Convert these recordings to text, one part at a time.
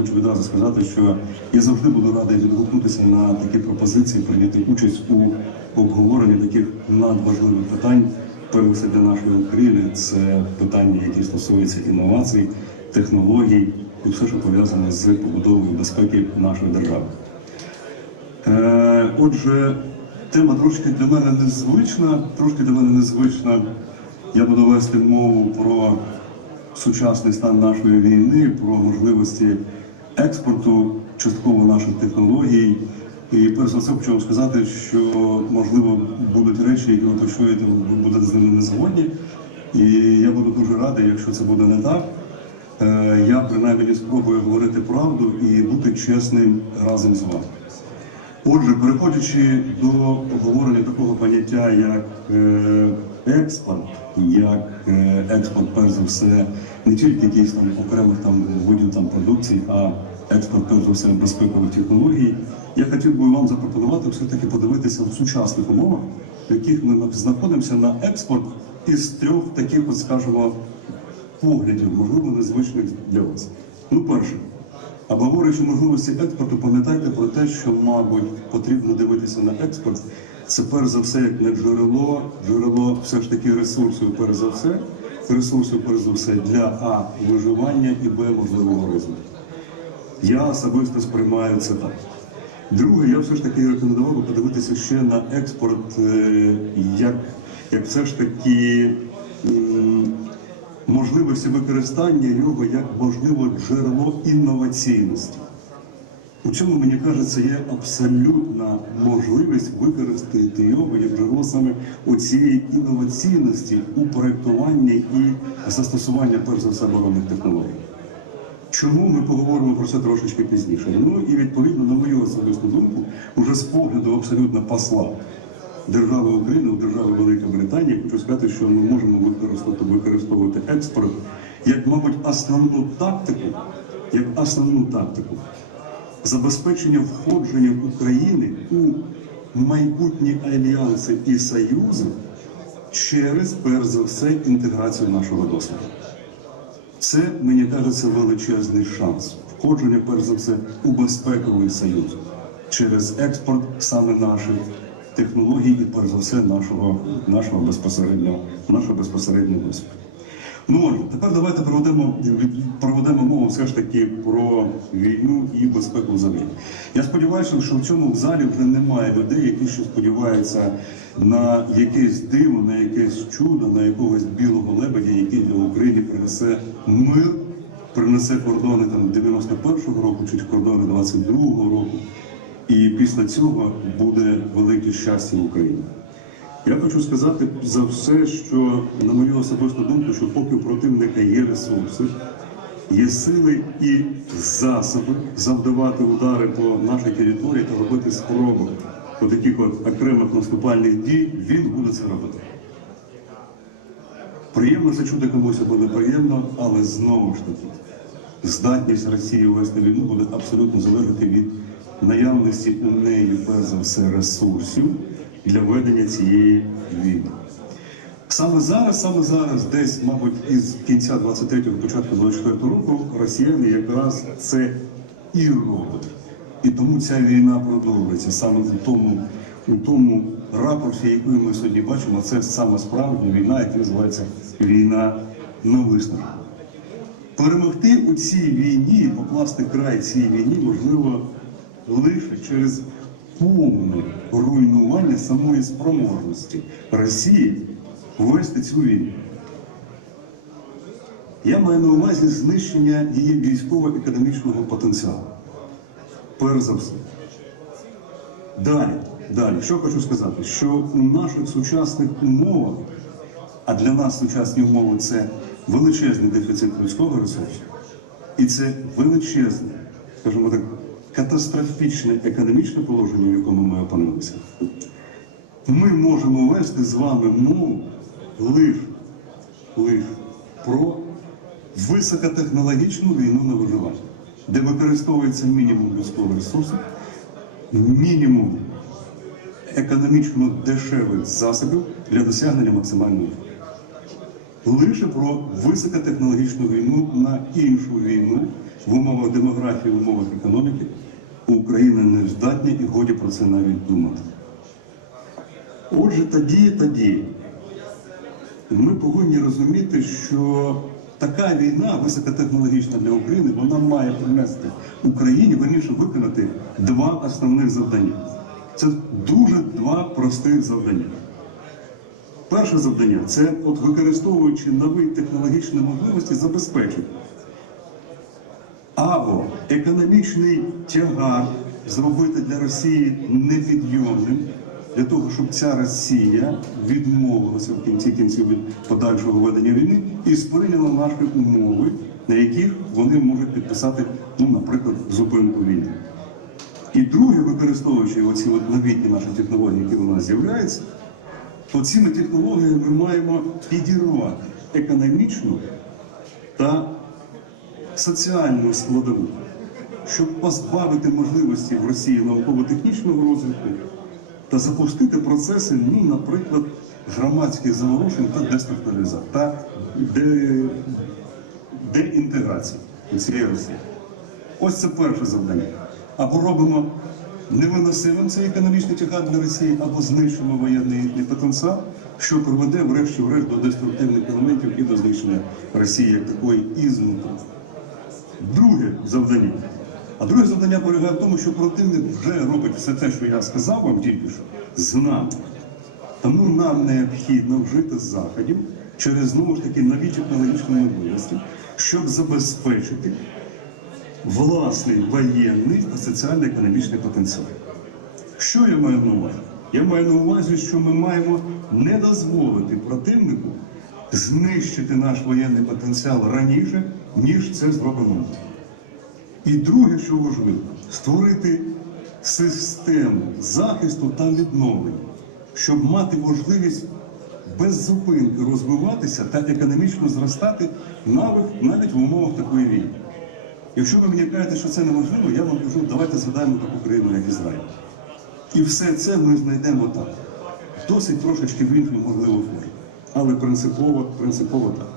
Хочу відразу сказати, що я завжди буду радий відгукнутися на такі пропозиції, прийняти участь у обговоренні таких надважливих питань. Перш все для нашої України це питання, які стосуються інновацій, технологій і все, що пов'язане з побудовою безпеки нашої держави. Е, отже, тема трошки для мене незвична, трошки для мене незвична. Я буду вести мову про сучасний стан нашої війни, про можливості експорту, частково наших технологій. І перш за все хочу вам сказати, що можливо будуть речі, які ви почуєте, будете з ними не згодні. І я буду дуже радий, якщо це буде не так. Е, Я принаймні спробую говорити правду і бути чесним разом з вами. Отже, переходячи до обговорення такого поняття, як е, експорт, як е, експорт, перш за все, не тільки якихось там окремих там видів там продукцій, а експорт, перш за все, безпекових технологій, я хотів би вам запропонувати все-таки подивитися в сучасних умовах, в яких ми знаходимося на експорт із трьох таких, от скажімо, поглядів, можливо, незвичних для вас. Ну, перше. А говорячи можливості експорту, пам'ятайте про те, що, мабуть, потрібно дивитися на експорт. Це перш за все як на джерело, джерело все ж таки ресурсів, перш за все, ресурсів, перш за все, для А виживання і Б можливого розвитку. Я особисто сприймаю це так. Друге, я все ж таки рекомендував би подивитися ще на експорт, е, як, як все ж таки можливості використання його як можливо джерело інноваційності. У цьому, мені кажеться, є абсолютна можливість використати його як джерело саме оцієї інноваційності у проєктуванні і застосуванні перш за все оборонних технологій. Чому ми поговоримо про це трошечки пізніше? Ну і відповідно, на мою особисту думку, уже з погляду абсолютно посла держави України, держави Великої Британії, хочу сказати, що ми можемо використати використовувати експорт як, мабуть, основну тактику, як основну тактику забезпечення входження України у майбутні альянси і союзи через, перш за все, інтеграцію нашого досвіду. Це, мені кажеться, величезний шанс входження, перш за все, у безпековий союз через експорт саме наших технологій і, перш за все, нашого, нашого безпосереднього, нашого безпосереднього досвіду. Ну, тепер давайте проведемо, проведемо мову все ж таки про війну і безпеку взагалі. Я сподіваюся, що в цьому залі вже немає людей, які ще сподіваються на якесь диво, на якесь чудо, на якогось білого лебедя, який для України принесе мир, принесе кордони там 91-го року чи кордони 22-го року. І після цього буде велике щастя в Україні. Я хочу сказати за все, що на мою особисту думку, що поки противника є ресурси, є сили і засоби завдавати удари по нашій території та робити спроби по таких от окремих наступальних дій, він буде це робити. Приємно це чути комусь або неприємно, але знову ж таки, здатність Росії вести війну буде абсолютно залежати від наявності у неї, перш за все, ресурсів для ведення цієї війни. Саме зараз, саме зараз, десь, мабуть, із кінця 23-го, початку 24-го року, росіяни якраз це і роблять. І тому ця війна продовжується саме у тому, у тому ракурсі, який ми сьогодні бачимо, це саме справжня війна, яка називається війна на виснаження. Перемогти у цій війні, покласти край цій війні можливо лише через повне руйнування самої спроможності Росії вести цю війну. Я маю на увазі знищення її військово-економічного потенціалу. Перш за все. Далі, далі, що хочу сказати, що у наших сучасних умовах, а для нас сучасні умови це величезний дефіцит людського ресурсу, і це величезне, скажімо так, катастрофічне економічне положення, в якому ми опинилися. Ми можемо вести з вами мову лише лиш про високотехнологічну війну на виживання, де використовується мінімум людського ресурсу, мінімум економічно дешевих засобів для досягнення максимальної. Лише про високотехнологічну війну на іншу війну, в умовах демографії, в умовах економіки Україна не здатна і годі про це навіть думати. Отже, тоді, тоді ми повинні розуміти, що така війна високотехнологічна для України, вона має принести Україні, верніше виконати два основних завдання. Це дуже два простих завдання. Перше завдання це, от використовуючи нові технологічні можливості, забезпечити або економічний тягар зробити для Росії непідйомним, для того, щоб ця Росія відмовилася в кінці кінців від подальшого ведення війни і сприйняла наші умови, на яких вони можуть підписати, ну, наприклад, зупинку війни. І друге, використовуючи оці от новітні наші технології, які у нас з'являються, то цими технологіями ми маємо підірвати економічну та соціальну складову, щоб позбавити можливості в Росії науково-технічного розвитку та запустити процеси, ну, наприклад, громадських заворушень та деструктуризації та де, деінтеграції цієї Росії. Ось це перше завдання. Або робимо невиносимим цей економічний тягар для Росії, або знищимо воєнний потенціал, що приведе, врешті-врешт, до деструктивних елементів і до знищення Росії як такої і знутрі. Друге завдання. А друге завдання полягає в тому, що противник вже робить все те, що я сказав вам тільки що, з нами. Тому нам необхідно вжити заходів через знову ж таки нові технологічні можливості, щоб забезпечити власний воєнний та соціально-економічний потенціал. Що я маю на увазі? Я маю на увазі, що ми маємо не дозволити противнику знищити наш воєнний потенціал раніше, ніж це зробимо. І друге, що важливо, створити систему захисту та відновлення, щоб мати можливість без зупинки розвиватися та економічно зростати навіть, в умовах такої війни. Якщо ви мені кажете, що це неможливо, я вам кажу, давайте згадаємо таку країну, як Ізраїль. І все це ми знайдемо так. Досить трошечки в іншій, можливо, формі. Але принципово, принципово так.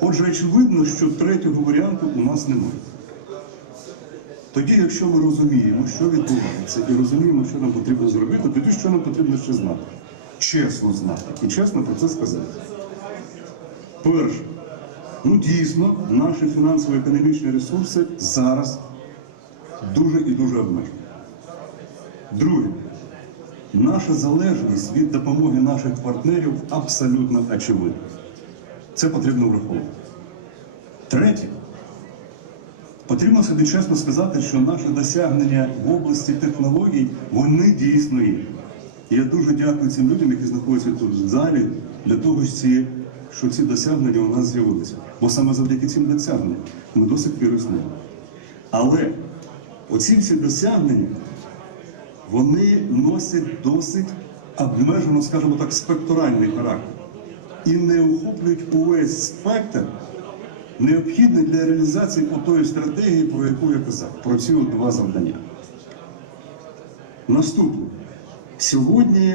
Отже, очевидно, що третього варіанту у нас немає. Тоді, якщо ми розуміємо, що відбувається, і розуміємо, що нам потрібно зробити, тоді що нам потрібно ще знати? Чесно знати і чесно про це сказати. Перше, ну дійсно, наші фінансово-економічні ресурси зараз дуже і дуже обмежені. Друге, наша залежність від допомоги наших партнерів абсолютно очевидна. Це потрібно враховувати. Третє, потрібно собі чесно сказати, що наші досягнення в області технологій, вони дійсно є. І я дуже дякую цим людям, які знаходяться тут в залі, для того, що ці, досягнення у нас з'явилися. Бо саме завдяки цим досягненням ми до сих існуємо. Але оці всі досягнення, вони носять досить обмежено, скажімо так, спектральний характер і не охоплюють увесь спектр, необхідний для реалізації отої стратегії, про яку я казав, про ці два завдання. Наступне. Сьогодні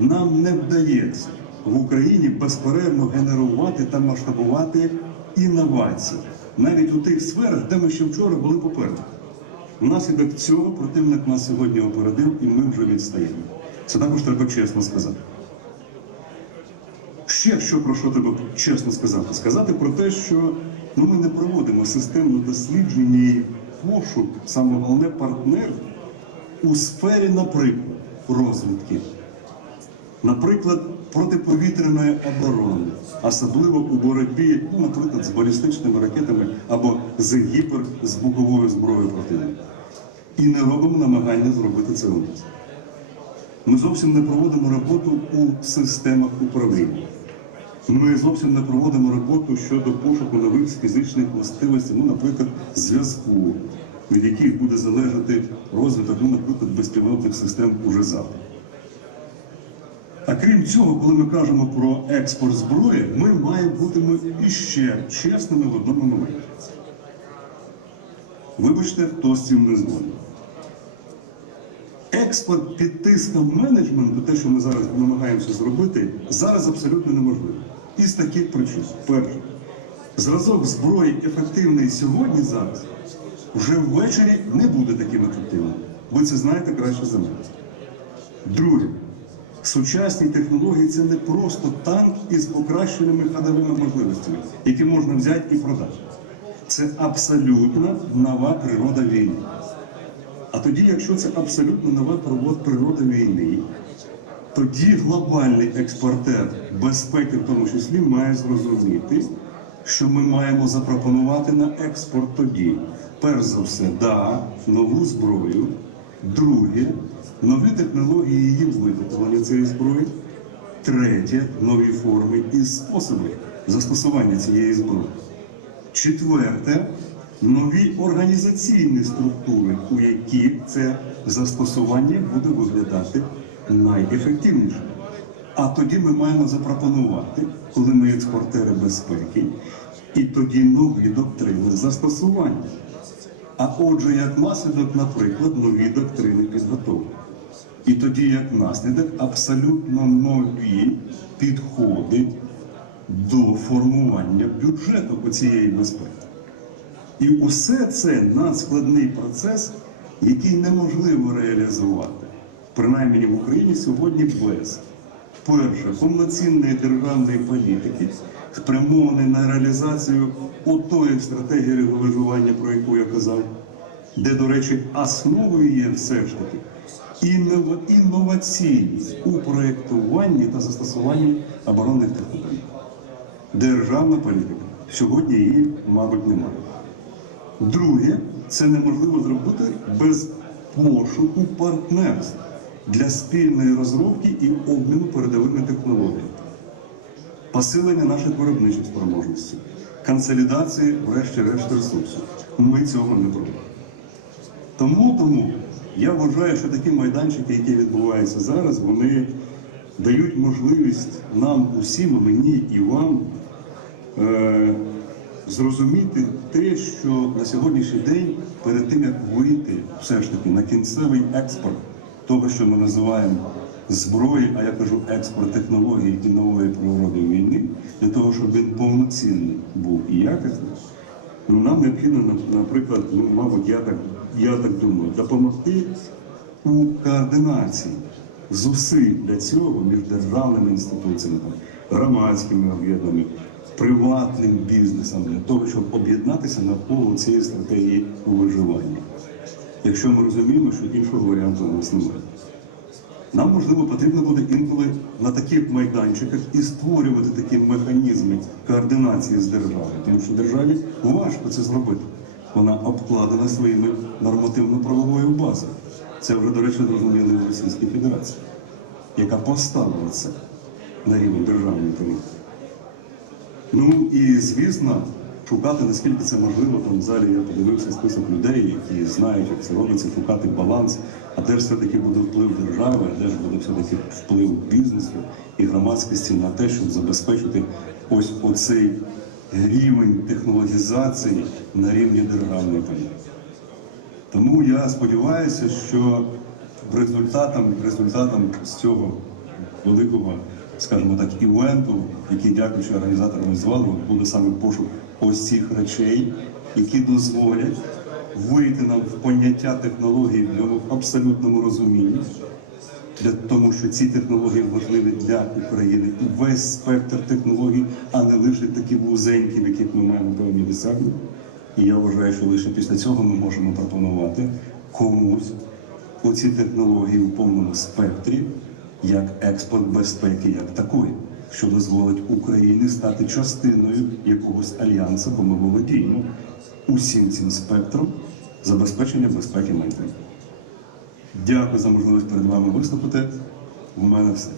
нам не вдається в Україні безперервно генерувати та масштабувати інновації, навіть у тих сферах, де ми ще вчора були попереду. Внаслідок цього противник нас сьогодні опередив, і ми вже відстаємо. Це також треба чесно сказати. Ще що про що треба чесно сказати? Сказати про те, що ну, ми не проводимо системне дослідження і пошук, саме головне партнерів у сфері, наприклад, розвідки, наприклад, протиповітряної оборони, особливо у боротьбі, ну, наприклад, з балістичними ракетами або з гіперзвуковою зброєю противника. І не робимо намагання зробити це у нас. Ми зовсім не проводимо роботу у системах управління. Ми зовсім не проводимо роботу щодо пошуку нових фізичних властивостей, ну, наприклад, зв'язку, від яких буде залежати розвиток, ну, наприклад, безпілотних систем уже завтра. А крім цього, коли ми кажемо про експорт зброї, ми маємо бути іще чесними в одному моменті. Вибачте, хто з цим не згоден. Експорт під тиском менеджменту, те, що ми зараз намагаємося зробити, зараз абсолютно неможливо. Із таких причин. Перше, зразок зброї ефективний сьогодні зараз вже ввечері не буде таким ефективним. Ви це знаєте краще за мене. Друге, сучасні технології це не просто танк із покращеними ходовими можливостями, які можна взяти і продати. Це абсолютно нова природа війни. А тоді, якщо це абсолютно нова природа- війни, тоді глобальний експортер безпеки, в тому числі, має зрозуміти, що ми маємо запропонувати на експорт тоді. Перш за все, да, нову зброю. Друге, нові технології її виготовлення цієї зброї. Третє нові форми і способи застосування цієї зброї. Четверте, нові організаційні структури, у які це застосування буде виглядати найефективніше. А тоді ми маємо запропонувати, коли ми експортери безпеки, і тоді нові доктрини застосування. А отже, як наслідок, наприклад, нові доктрини підготовки. І тоді, як наслідок, абсолютно нові підходи до формування бюджету у цієї безпеки. І усе це надскладний процес, який неможливо реалізувати, принаймні в Україні сьогодні без перше повноцінної державної політики, спрямованої на реалізацію отої стратегії виживання, про яку я казав, де, до речі, основою є все ж таки інноваційність у проєктуванні та застосуванні оборонних технологій. Державна політика сьогодні її, мабуть, немає. Друге, це неможливо зробити без пошуку партнерств для спільної розробки і обміну передовими технологіями, посилення наших виробничих спроможностей, консолідації, врешті-решт, ресурсів. Ми цього не робимо. Тому, тому я вважаю, що такі майданчики, які відбуваються зараз, вони дають можливість нам усім, мені і вам, е, зрозуміти те, що на сьогоднішній день, перед тим як вийти все ж таки на кінцевий експорт того, що ми називаємо зброї, а я кажу експорт технологій і нової природи війни, для того, щоб він повноцінний був і якісний, Ну, нам необхідно, наприклад, ну, мабуть, я так, я так думаю, допомогти у координації зусиль для цього між державними інституціями, громадськими об'єднаннями, приватним бізнесом, для того, щоб об'єднатися навколо цієї стратегії у виживанні. Якщо ми розуміємо, що іншого варіанту у нас немає. Нам можливо потрібно буде інколи на таких майданчиках і створювати такі механізми координації з державою, тому що державі важко це зробити. Вона обкладена своїми нормативно-правовою базою. Це вже, до речі, зрозуміли в Російській Федерації, яка поставила це на рівень державної політики. Ну і звісно, шукати наскільки це можливо. Там в залі я подивився список людей, які знають, як це робиться, шукати баланс. А де ж все-таки буде вплив держави, а де ж буде все-таки вплив бізнесу і громадськості на те, щоб забезпечити ось оцей рівень технологізації на рівні державної політики. Тому я сподіваюся, що результатом, результатом з цього великого, скажімо так, івенту, який, дякуючи організаторам звали, буде саме пошук ось цих речей, які дозволять вийти нам в поняття технологій в його абсолютному розумінні, для тому, що ці технології важливі для України і весь спектр технологій, а не лише такі вузенькі, в яких ми маємо певні досягнення. І я вважаю, що лише після цього ми можемо пропонувати комусь оці технології в повному спектрі, як експорт безпеки, як такої, що дозволить Україні стати частиною якогось альянсу, бо ми володіємо усім цим спектром забезпечення безпеки майбутнього. Дякую за можливість перед вами виступити. У мене все.